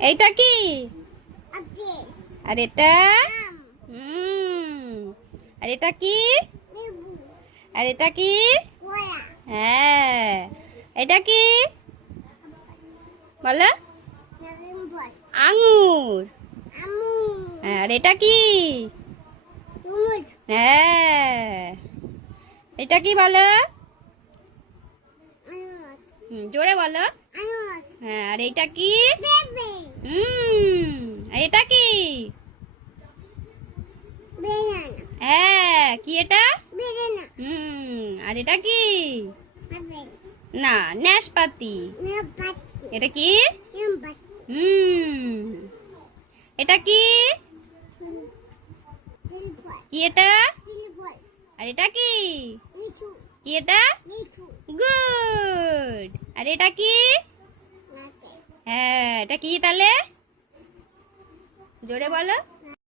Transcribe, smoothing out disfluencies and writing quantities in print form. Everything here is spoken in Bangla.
এইটা কি? আপেল। আর এটা? আম। আর এটা কি? লেবু। আর এটা কি? কলা। হ্যাঁ। এটা কি বলো? ড্রাগন ফল। আঙ্গুর। আঙুর। হ্যাঁ, আর এটা কি? তরমুজ। হ্যাঁ। এটা কি বলো? আনারস। জোরে বলো। আনারস। হ্যাঁ, আর এটা কি? পেঁপে। আর এটা কি? বেদানা। হ্যাঁ, কি এটা? বেদানা। আর এটা কি? আপেল। না, নাশপাতি। নাপাতি। এটা কি? নাপাতি। এটা কি? তিল ফল। কি এটা? তিল ফল। আর এটা কি? লিচু। কি এটা? লিচু। গুড। আর এটা কি? নারকেল। হ্যাঁ, এটা কি তাহলে? জোরে বলো।